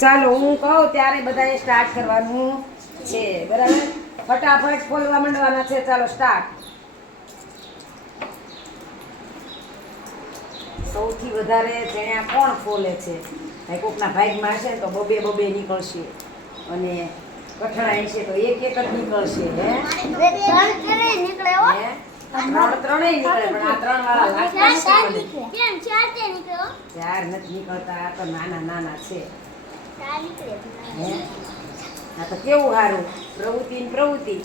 ચાલો હું કહું ત્યારે બધાએ સ્ટાર્ટ કરવાનું છે, બરાબર? ફટાફટ ખોલવા માંડવાના છે. ચાલો સ્ટાર્ટ. સૌથી વધારે ચણ્યા કોણ ખોલે છે? ભાઈ કોકના ભાગમાં હશે ને તો બબે બબે નીકળશે, અને કઠણાઈ છે તો એક એક જ નીકળશે. હે ત્રણ નીકળે, ત્રણેય નીકળે, પણ આ ત્રણ વાળા ચાર નથી નીકળતા. આ તો નાના નાના છે. આ તો કેવું સારું, પ્રવૃત્તિ ને પ્રવૃત્તિ,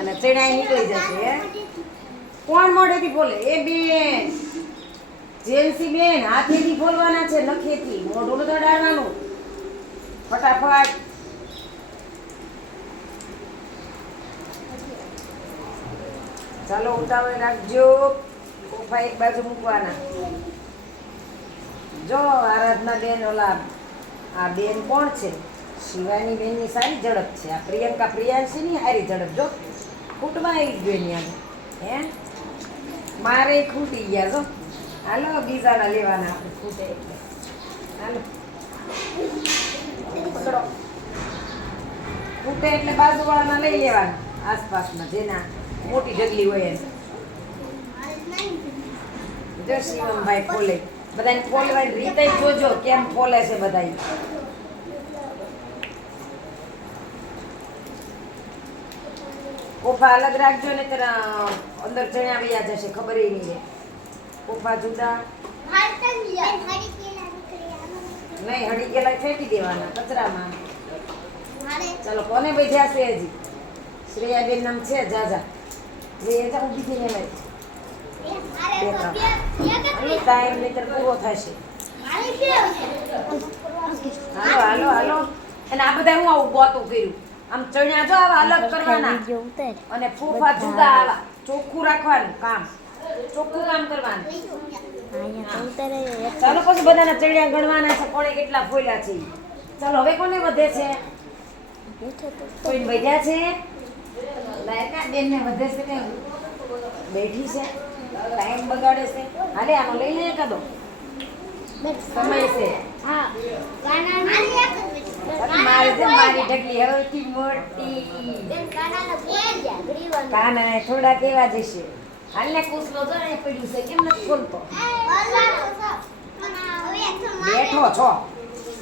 અને ચણાઈ નીકળી જશે. હે કોણ મોઢેથી બોલે? એ બેન, જેન્સી બેન, હાથેથી બોલવાના છે, નખેથી. મોઢું નથી અડાડવાનું. ફટાફટ. ચાલો ઉતાવળ રાખજો. કોફા એક બાજુ મૂકવાના. જો આરાધના બેન, ઓલા આ બેન કોણ છે? શિવાની બેનની સારી ઝડપ છે. આ પ્રિયંકા પ્રિયાંશીની સારી ઝડપ. જો ખૂટમાં આવી બેન યાદ. હે મારે ખૂટી ગયા. જો હાલો બીજાના લેવાના આપણે, ખૂટે એટલે. હાલો પકડો. ખૂટે એટલે બાજુવાળાના લઈ લેવાના, આસપાસમાં જેના મોટી ઢગલી હોય એને. જો શિવમભાઈ ખોલે. બધાને ખોલવાની રીતે જોજો કેમ ખોલે છે બધા. કોફા અલગ રાખજો ને અંદર ચણ્યા વયા જશે, ખબર નહીં રહે. કોફા જુદા નહીં, હડી ગયેલા ફેંકી દેવાના કચરામાં. ચાલો કોને બેઠ્યા છે? હજી શ્રેયાબેન નામ છે. જાજા શ્રેયા ઊભી થઈને ટાઈમ નહીતર પૂરો થશે. હાલો હાલો હાલો. અને આ બધા હું આવું ગોતું કર્યું. આમ ચણ્યા જો આવા અલગ કરવાના, અને ફૂફા જુદા આવા. ચોખ્ખું રાખવાનું કામ, ચોખ્ખું કામ કરવાનું. ચાલો પછી બધાના ચણ્યા ગણવાના છે, કોણે કેટલા ફોલ્યા છે. ચાલો હવે કોને વધે છે? કોઈ વધ્યા છે? લાયકા બેનને વધે છે કે બેઠી છે, ટાઈમ બગાડે છે? હાલે આનો લઈ લે કદો સમય છે. મારી ઢગલી હવેથી મોટી. કાના થોડા કેવા જશે? હાલને કુસલો તો ને પડ્યું છે, કેમ નથી ખોલતો? બેઠો છો.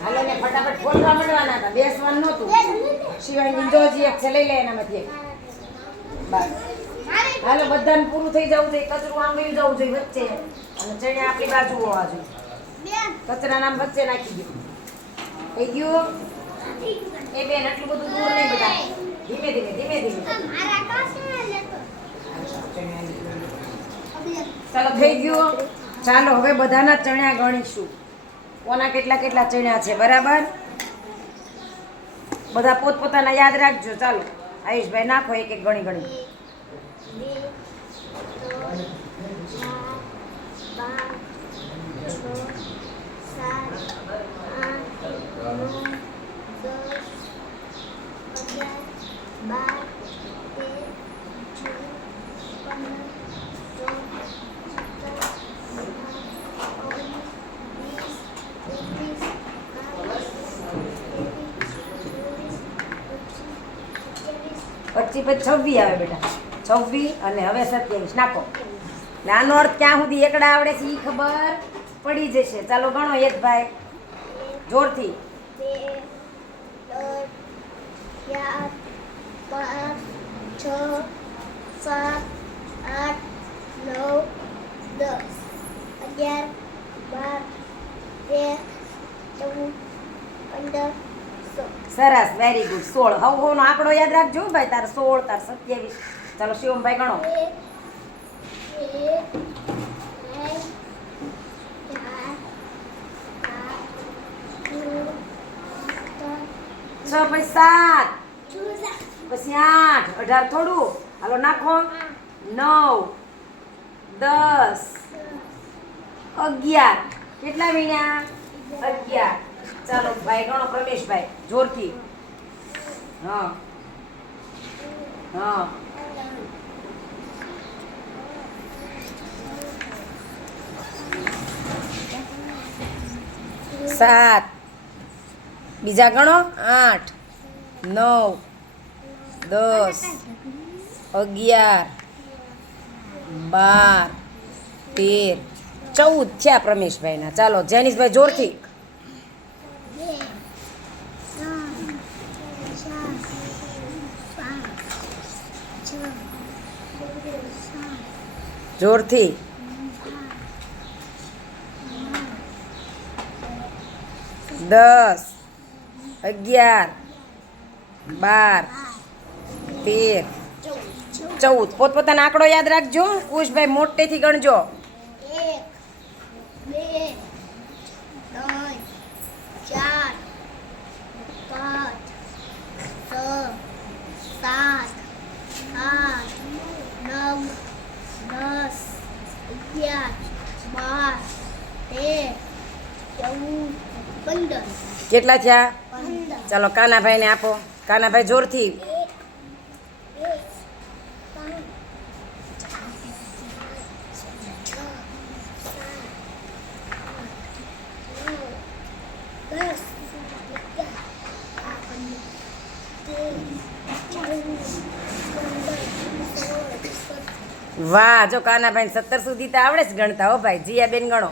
હાલો ને ફટાફટ ખોલવા માંડવાના હતા, બેસવાનું નહોતું. શિવાયની જોજી એક છે, લઈ લે એનામાંથી એક. બસ હાલો, બધાને પૂરું થઈ જવું જોઈએ. કચરું આમ વયું જવું જોઈએ વચ્ચે, અને ચણ્યા આપણી બાજુ હોવા જોઈએ. કચરા નામ વચ્ચે નાખી દો. થઈ ગયું? એ બેન આટલું બધું દૂર નહીં બધા, ધીમે ધીમે ધીમે ધીમે. ચાલો થઈ ગયું. ચાલો હવે બધાના ચણ્યા ગણીશું, કોના કેટલા કેટલા ચણ્યા છે. બરાબર? બધા પોતપોતાના યાદ રાખજો. ચાલો આયુષભાઈ નાખો એક એક ગણી ગણી. 25 પછી 26 આવે બેટા. 26 અને હવે 27 નાખો. આનો અર્થ ક્યાં સુધી એકડા આવડે છે એ ખબર પડી જશે. ચાલો ગણો એક ભાઈ જોરથી. 2 3 4 5 6 7 8 9 10 11 12 13 14 15 16. સરસ, વેરી ગુડ. 16. હવે નો આંકડો યાદ રાખજો ભાઈ. તાર 16, તાર 27. ચાલો શિવમભાઈ ગણો. 6 પછી 7 પછી 8 18 થોડું. હાલો નાખો. 9 10 11. કેટલા વીણ્યા? 11. ચાલો ભાઈ ગણો. પ્રમેશભાઈ જોરથી. હા હા. 7 બીજા ગણો 8 9 10 11 12 13 14 થયા પ્રમેશભાઈના. ચાલો જેનિશભાઈ જોરથી. 2 3 4 5 6 જોરથી. 10 11 12 13 14 પોતપોતાનો આંકડો યાદ રાખજો. કુશભાઈ મોટેથી ગણજો. 1 2 3 4 5 6 7 8 9 10 11 12 13 14 15 કેટલા થયા? 15 ચાલો કાનાભાઈને આપો. કાનાભાઈ જોરથી. 1 વાહ, જો કાનાભાઈ 17 સુધી તો આવડે જ ગણતા. હો ભાઈ. જીયાબેન ગણો.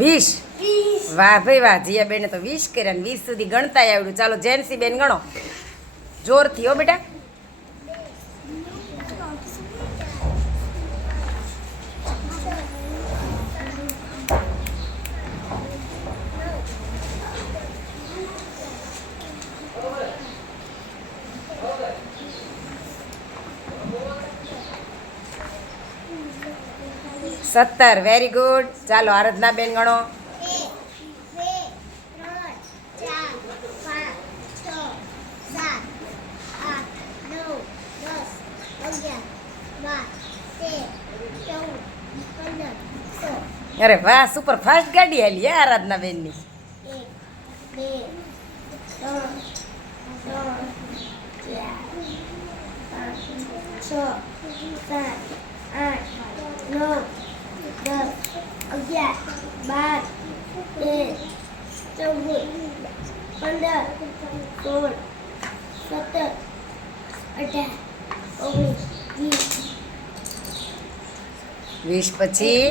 20. વાહ ભાઈ વાહ, જીયાબેને તો 20 કર્યા ને 20 સુધી ગણતા આવડ્યું. ચાલો જેન્સીબેન ગણો જોરથી. હો બેટા. 17. Very good. ચાલો આરાધનાબેન ગણો. 1 2 3 4 5 6 7 8 9 10 11 12 13 14 15 16 અરે વાહ, સુપર ફાસ્ટ ગાડી હાલી હે આરાધનાબેનની. 1 2 3 4 5 6 7 8 9 10 11 12 13 14 15 16 17 18 19 20 પછી.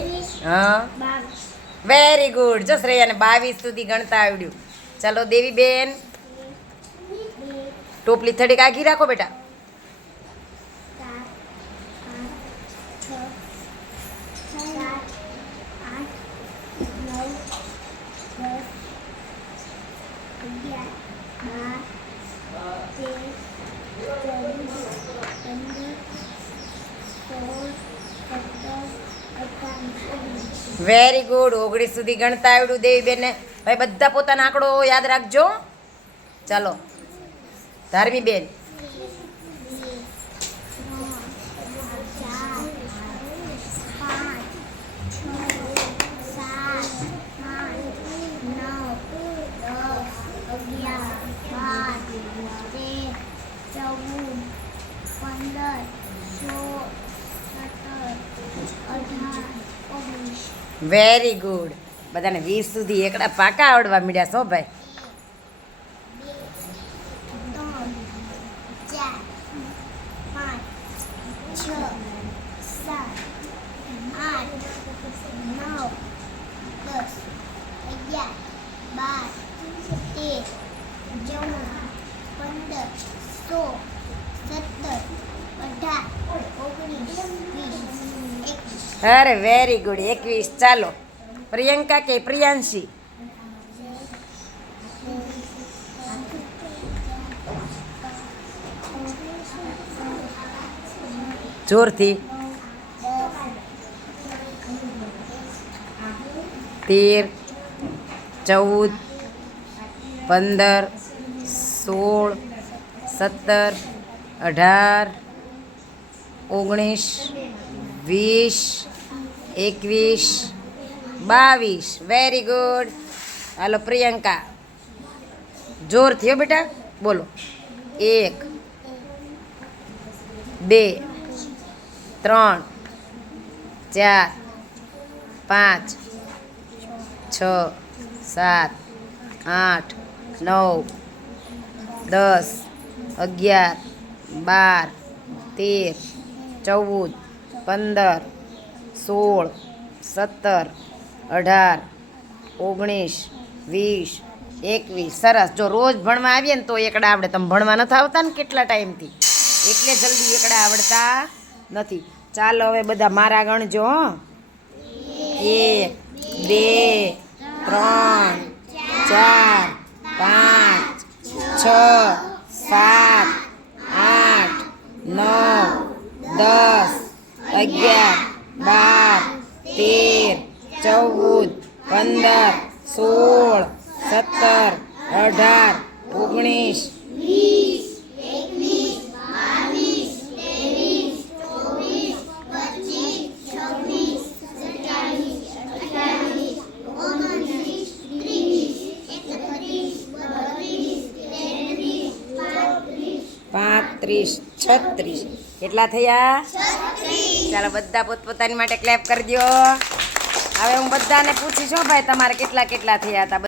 હા 22 વેરી ગુડ. જો શ્રેયાને 22 સુધી ગણતા આવડ્યું. ચાલો દેવીબેન, ટોપલી થોડીક આગી રાખો બેટા. 7 8 9 10 11 12 13 14 15 16 17 18 19 વેરી ગુડ. 19 સુધી ગણતા આવડ્યું દેવીબેનને. ભાઈ બધા પોતાનો આંકડો યાદ રાખજો. ચાલો ધાર્મીબેન. 15 વેરી ગુડ. બધાને 20 સુધી એકડા પાકા આવડવા મળ્યા છો ભાઈ. 3 4 5 6 7 8 9 10 11 12 13 14 15 16 17 18 19 20 21 અરે વેરી ગુડ. 21. ચાલો પ્રિયંકા કે પ્રિયાંશી. જોરથી. 13 14 15 16 17 18 19 20 21 22 વેરી ગુડ. હાલો પ્રિયંકા જોરથી હો બેટા બોલો. 1 2 3 4 5 6 7 8 9 10 11 12 13 14 15 16 17 18 19 20 21. સરસ. જો રોજ ભણવા આવીએ ને તો એકડા આવડે. તમે ભણવા નથી આવતા ને કેટલા ટાઈમથી, એટલે જલ્દી એકડા આવડતા નથી. ચાલો હવે બધા મારા ગણજો. 1 2 3 4 5 6 7 8 9 10 11 12 13 14 15 16 17 18 19 35 36. કેટલા થયા? ચાલો બધા પોતપોતાની માટે ક્લેપ કરી દો. હવે હું બધાને પૂછીશ હો ભાઈ તમારે કેટલા કેટલા થયા હતા.